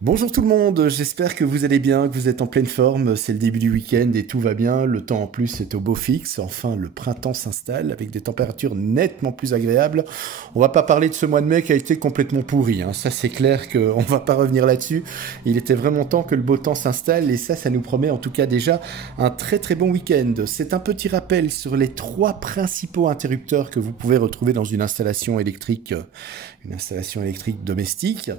Bonjour tout le monde, j'espère que vous allez bien, que vous êtes en pleine forme. C'est le début du week-end et tout va bien. Le temps en plus est au beau fixe. Enfin, le printemps s'installe avec des températures nettement plus agréables. On va pas parler de ce mois de mai qui a été complètement pourri, hein. Ça, c'est clair qu'on va pas revenir là-dessus. Il était vraiment temps que le beau temps s'installe et ça nous promet en tout cas déjà un très très bon week-end. C'est un petit rappel sur les trois principaux interrupteurs que vous pouvez retrouver dans une installation électrique domestique,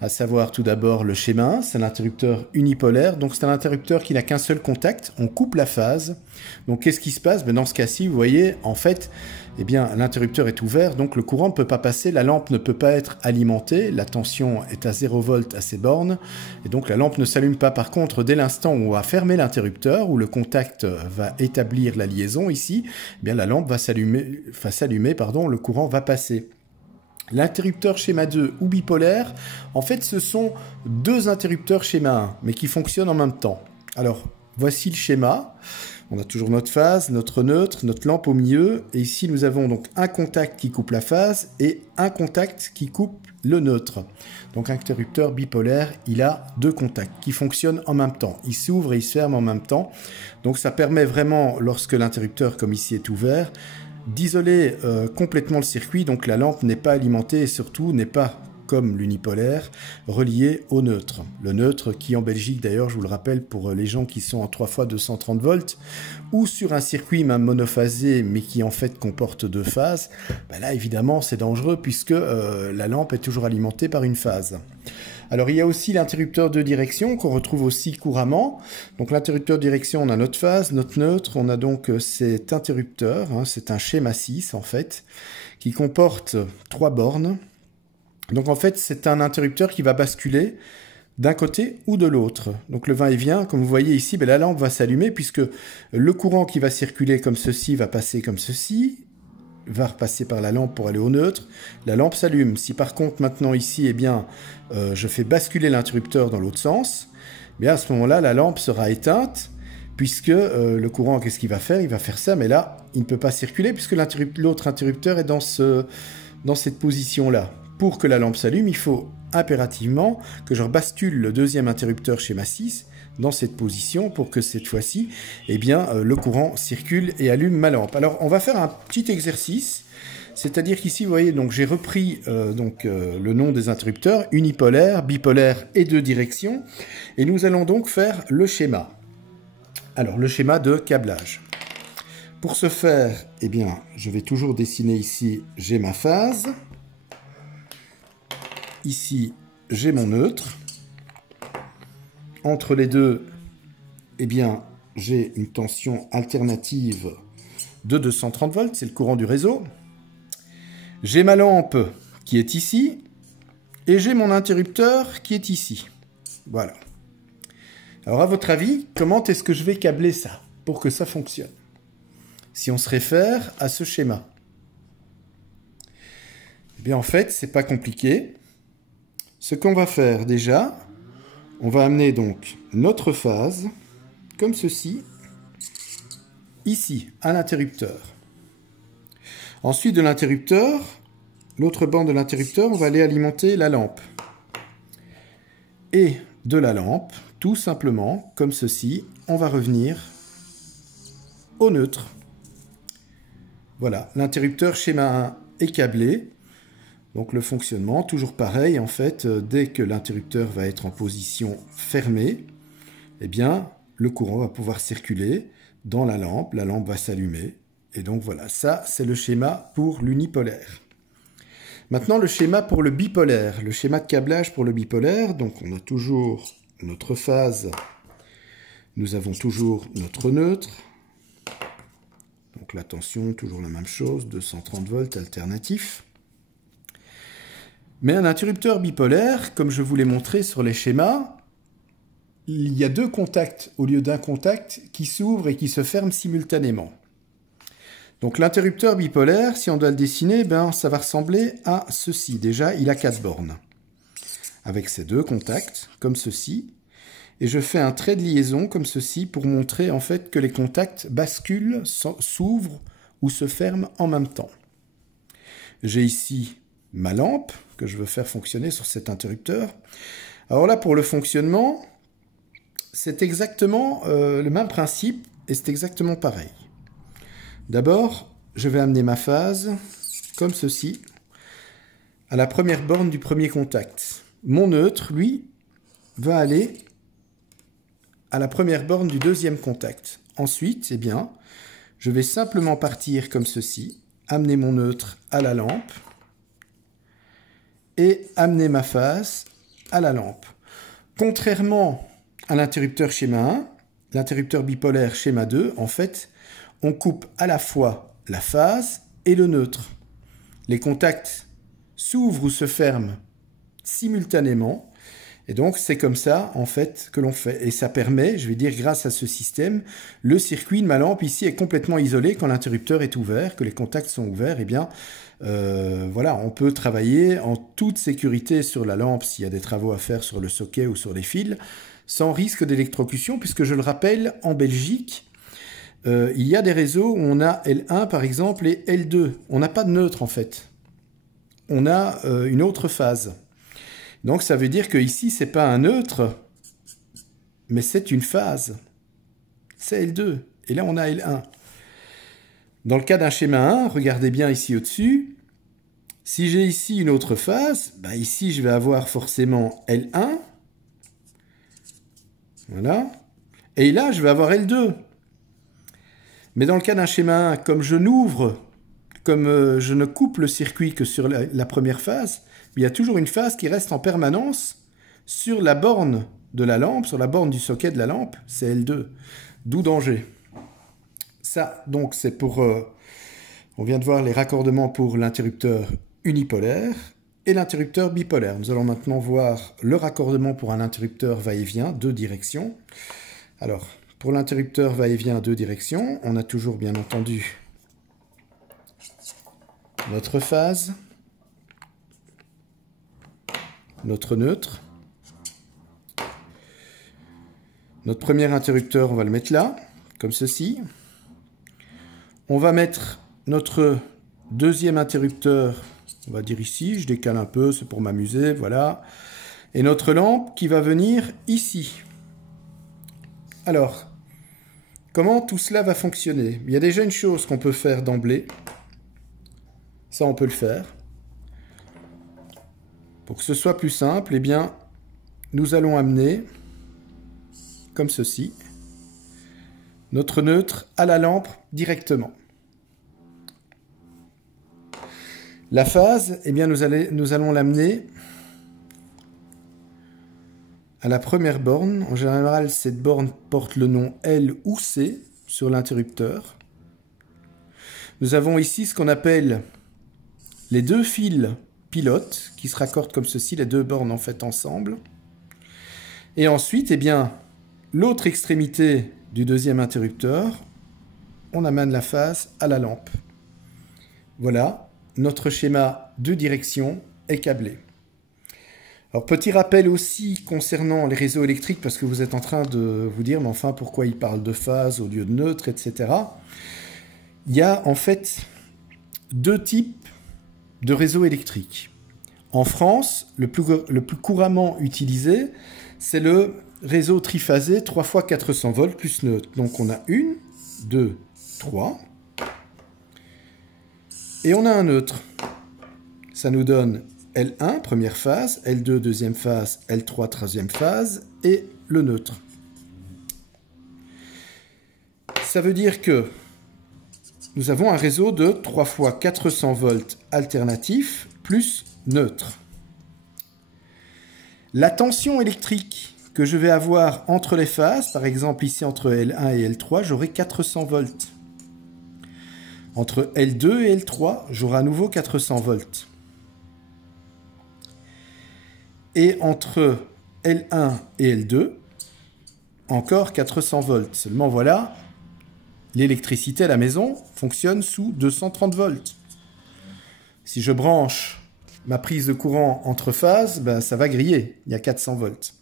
à savoir tout d'abord le schéma 1, c'est un interrupteur unipolaire, donc c'est un interrupteur qui n'a qu'un seul contact, on coupe la phase. Donc qu'est-ce qui se passe? Dans ce cas-ci, vous voyez, en fait, eh bien, l'interrupteur est ouvert, donc le courant ne peut pas passer, la lampe ne peut pas être alimentée, la tension est à 0 volt à ces bornes, et donc la lampe ne s'allume pas. Par contre, dès l'instant où on va fermer l'interrupteur, où le contact va établir la liaison ici, eh bien, la lampe va s'allumer, le courant va passer. L'interrupteur schéma 2 ou bipolaire, en fait, ce sont deux interrupteurs schéma 1, mais qui fonctionnent en même temps. Alors, voici le schéma. On a toujours notre phase, notre neutre, notre lampe au milieu. Et ici, nous avons donc un contact qui coupe la phase et un contact qui coupe le neutre. Donc, un interrupteur bipolaire, il a deux contacts qui fonctionnent en même temps. Il s'ouvre et il se ferme en même temps. Donc, ça permet vraiment, lorsque l'interrupteur, comme ici, est ouvert, d'isoler complètement le circuit, donc la lampe n'est pas alimentée et surtout n'est pas, comme l'unipolaire, reliée au neutre. Le neutre qui en Belgique d'ailleurs, je vous le rappelle, pour les gens qui sont en 3 fois 230 volts, ou sur un circuit même monophasé mais qui en fait comporte deux phases, là évidemment c'est dangereux puisque la lampe est toujours alimentée par une phase. Alors il y a aussi l'interrupteur de direction qu'on retrouve aussi couramment. Donc l'interrupteur de direction, on a notre phase, notre neutre, on a donc cet interrupteur, hein, c'est un schéma 6 en fait, qui comporte 3 bornes. Donc en fait c'est un interrupteur qui va basculer d'un côté ou de l'autre. Donc le va-et-vient, comme vous voyez ici, la lampe va s'allumer puisque le courant qui va circuler comme ceci va passer comme ceci, va repasser par la lampe pour aller au neutre, la lampe s'allume. Si par contre maintenant ici, je fais basculer l'interrupteur dans l'autre sens, à ce moment-là, la lampe sera éteinte, puisque le courant, qu'est-ce qu'il va faire? Il va faire ça, mais là, il ne peut pas circuler, puisque l'autre interrupteur est dans cette position-là. Pour que la lampe s'allume, il faut impérativement que je rebascule le deuxième interrupteur schéma 6 dans cette position pour que cette fois-ci, le courant circule et allume ma lampe. Alors, on va faire un petit exercice, c'est-à-dire qu'ici, vous voyez, donc j'ai repris le nom des interrupteurs, unipolaire, bipolaire et deux directions, et nous allons donc faire le schéma. Alors, le schéma de câblage. Pour ce faire, je vais toujours dessiner ici, j'ai ma phase. Ici, j'ai mon neutre. Entre les deux, j'ai une tension alternative de 230 volts, c'est le courant du réseau. J'ai ma lampe qui est ici, et j'ai mon interrupteur qui est ici. Voilà. Alors à votre avis, comment est-ce que je vais câbler ça pour que ça fonctionne? Si on se réfère à ce schéma. En fait, c'est pas compliqué. Ce qu'on va faire déjà, on va amener donc notre phase, comme ceci, ici, à l'interrupteur. Ensuite de l'interrupteur, l'autre bande de l'interrupteur, on va aller alimenter la lampe. Et de la lampe, tout simplement, comme ceci, on va revenir au neutre. Voilà, l'interrupteur schéma 1 est câblé. Donc le fonctionnement, toujours pareil, en fait, dès que l'interrupteur va être en position fermée, le courant va pouvoir circuler dans la lampe va s'allumer. Et donc voilà, ça c'est le schéma pour l'unipolaire. Maintenant le schéma pour le bipolaire, le schéma de câblage pour le bipolaire, donc on a toujours notre phase, nous avons toujours notre neutre, donc la tension, toujours la même chose, 230 volts alternatif. Mais un interrupteur bipolaire, comme je vous l'ai montré sur les schémas, il y a deux contacts au lieu d'un contact qui s'ouvrent et qui se ferment simultanément. Donc l'interrupteur bipolaire, si on doit le dessiner, ça va ressembler à ceci. Déjà, il a 4 bornes. Avec ces deux contacts, comme ceci. Et je fais un trait de liaison comme ceci pour montrer en fait que les contacts basculent, s'ouvrent ou se ferment en même temps. J'ai ici ma lampe que je veux faire fonctionner sur cet interrupteur. Alors là, pour le fonctionnement, c'est exactement le même principe et c'est exactement pareil. D'abord, je vais amener ma phase comme ceci à la première borne du premier contact. Mon neutre, lui, va aller à la première borne du deuxième contact. Ensuite, eh bien, je vais simplement partir comme ceci, amener mon neutre à la lampe et amener ma phase à la lampe. Contrairement à l'interrupteur schéma 1, l'interrupteur bipolaire schéma 2, en fait, on coupe à la fois la phase et le neutre. Les contacts s'ouvrent ou se ferment simultanément. Et donc, c'est comme ça, en fait, que l'on fait. Et ça permet, je vais dire, grâce à ce système, le circuit de ma lampe ici est complètement isolé quand l'interrupteur est ouvert, que les contacts sont ouverts. Eh bien, voilà, on peut travailler en toute sécurité sur la lampe s'il y a des travaux à faire sur le socket ou sur les fils, sans risque d'électrocution, puisque je le rappelle, en Belgique, il y a des réseaux où on a L1, par exemple, et L2. On n'a pas de neutre, en fait. On a une autre phase. Donc ça veut dire que ici c'est pas un neutre, mais c'est une phase. C'est L2. Et là on a L1. Dans le cas d'un schéma 1, regardez bien ici au-dessus. Si j'ai ici une autre phase, bah ici je vais avoir forcément L1. Voilà. Et là je vais avoir L2. Mais dans le cas d'un schéma 1, comme je n'ouvre, comme je ne coupe le circuit que sur la première phase, il y a toujours une phase qui reste en permanence sur la borne de la lampe, sur la borne du socket de la lampe, c'est L2. D'où danger. Ça, donc, c'est pour... on vient de voir les raccordements pour l'interrupteur unipolaire et l'interrupteur bipolaire. Nous allons maintenant voir le raccordement pour un interrupteur va-et-vient, deux directions. Alors, pour l'interrupteur va-et-vient, deux directions, on a toujours, bien entendu, notre phase, notre neutre. Notre premier interrupteur, on va le mettre là, comme ceci. On va mettre notre deuxième interrupteur, on va dire ici, je décale un peu, c'est pour m'amuser, voilà. Et notre lampe qui va venir ici. Alors, comment tout cela va fonctionner? Il y a déjà une chose qu'on peut faire d'emblée. Ça, on peut le faire. Pour que ce soit plus simple, eh bien, nous allons amener, comme ceci, notre neutre à la lampe directement. La phase, eh bien, nous allons l'amener à la première borne. En général, cette borne porte le nom L ou C sur l'interrupteur. Nous avons ici ce qu'on appelle les deux fils pilotes qui se raccordent comme ceci, les deux bornes en fait ensemble. Et ensuite, eh bien, l'autre extrémité du deuxième interrupteur, on amène la phase à la lampe. Voilà, notre schéma de direction est câblé. Alors, petit rappel aussi concernant les réseaux électriques, parce que vous êtes en train de vous dire, mais enfin, pourquoi il parle de phase au lieu de neutre, etc. Il y a en fait deux types de réseaux électriques. En France, le plus couramment utilisé, c'est le réseau triphasé 3 fois 400 volts plus neutre. Donc on a 1, 2, 3. Et on a un neutre. Ça nous donne L1, première phase, L2, deuxième phase, L3, troisième phase, et le neutre. Ça veut dire que nous avons un réseau de 3 fois 400 volts alternatif plus neutre. La tension électrique que je vais avoir entre les phases, par exemple ici entre L1 et L3, j'aurai 400 volts. Entre L2 et L3, j'aurai à nouveau 400 volts. Et entre L1 et L2, encore 400 volts. Seulement voilà, l'électricité à la maison fonctionne sous 230 volts. Si je branche ma prise de courant entre phases, ben ça va griller, il y a 400 volts.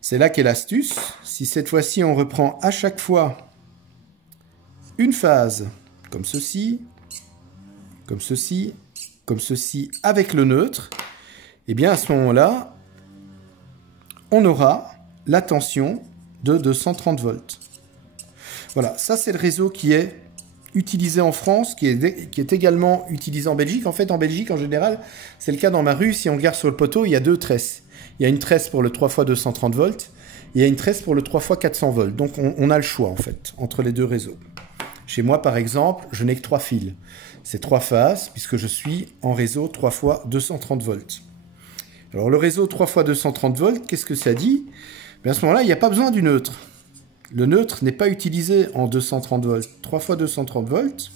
C'est là qu'est l'astuce. Si cette fois-ci on reprend à chaque fois une phase, comme ceci, comme ceci, comme ceci, avec le neutre, et bien à ce moment-là, on aura la tension de 230 volts. Voilà, ça c'est le réseau qui est utilisé en France, qui est également utilisé en Belgique. En fait, en Belgique, en général, c'est le cas dans ma rue. Si on regarde sur le poteau, il y a deux tresses. Il y a une tresse pour le 3 x 230 volts, et il y a une tresse pour le 3 x 400 volts. Donc, on a le choix, en fait, entre les deux réseaux. Chez moi, par exemple, je n'ai que 3 fils. C'est 3 phases, puisque je suis en réseau 3 x 230 volts. Alors, le réseau 3 x 230 volts, qu'est-ce que ça dit? Bien, à ce moment-là, il n'y a pas besoin du neutre. Le neutre n'est pas utilisé en 230 volts. 3 x 230 volts.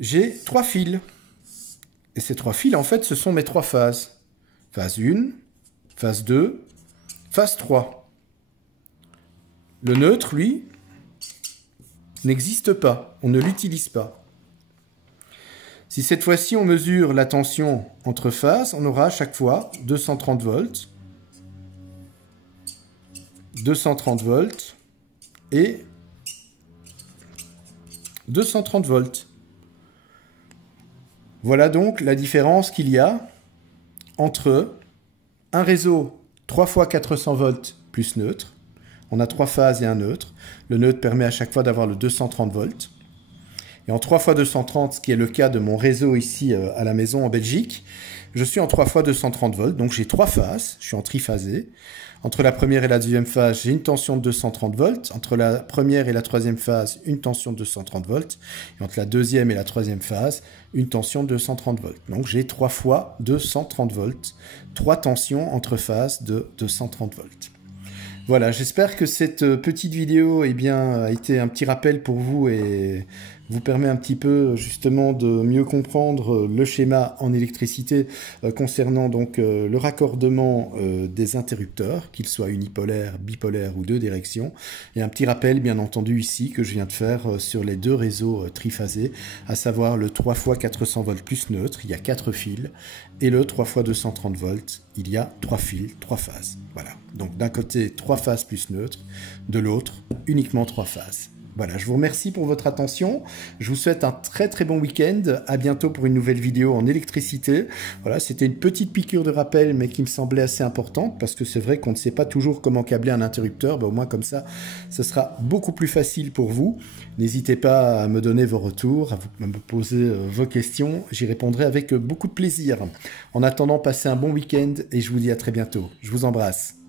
J'ai 3 fils. Et ces 3 fils, en fait, ce sont mes 3 phases. Phase 1, phase 2, phase 3. Le neutre, lui, n'existe pas. On ne l'utilise pas. Si cette fois-ci, on mesure la tension entre phases, on aura à chaque fois 230 volts. 230 volts et 230 volts. Voilà donc la différence qu'il y a entre un réseau 3 x 400 volts plus neutre. On a 3 phases et un neutre. Le neutre permet à chaque fois d'avoir le 230 volts. Et en 3 x 230, ce qui est le cas de mon réseau ici à la maison en Belgique, je suis en 3 x 230 volts. Donc j'ai 3 phases, je suis en triphasé. Entre la première et la deuxième phase, j'ai une tension de 230 volts. Entre la première et la troisième phase, une tension de 230 volts. Et entre la deuxième et la troisième phase, une tension de 230 volts. Donc j'ai 3 fois 230 volts. 3 tensions entre phases de 230 volts. Voilà, j'espère que cette petite vidéo a été un petit rappel pour vous et vous permet un petit peu justement de mieux comprendre le schéma en électricité concernant donc le raccordement des interrupteurs, qu'ils soient unipolaires, bipolaires ou deux directions. Et un petit rappel bien entendu ici que je viens de faire sur les deux réseaux triphasés, à savoir le 3 x 400 volts plus neutre, il y a 4 fils, et le 3 x 230 volts, il y a 3 fils, 3 phases. Voilà, donc d'un côté 3 phases plus neutre, de l'autre uniquement 3 phases. Voilà, je vous remercie pour votre attention. Je vous souhaite un très très bon week-end. À bientôt pour une nouvelle vidéo en électricité. Voilà, c'était une petite piqûre de rappel, mais qui me semblait assez importante, parce que c'est vrai qu'on ne sait pas toujours comment câbler un interrupteur. Ben, au moins comme ça, ce sera beaucoup plus facile pour vous. N'hésitez pas à me donner vos retours, à me poser vos questions. J'y répondrai avec beaucoup de plaisir. En attendant, passez un bon week-end et je vous dis à très bientôt. Je vous embrasse.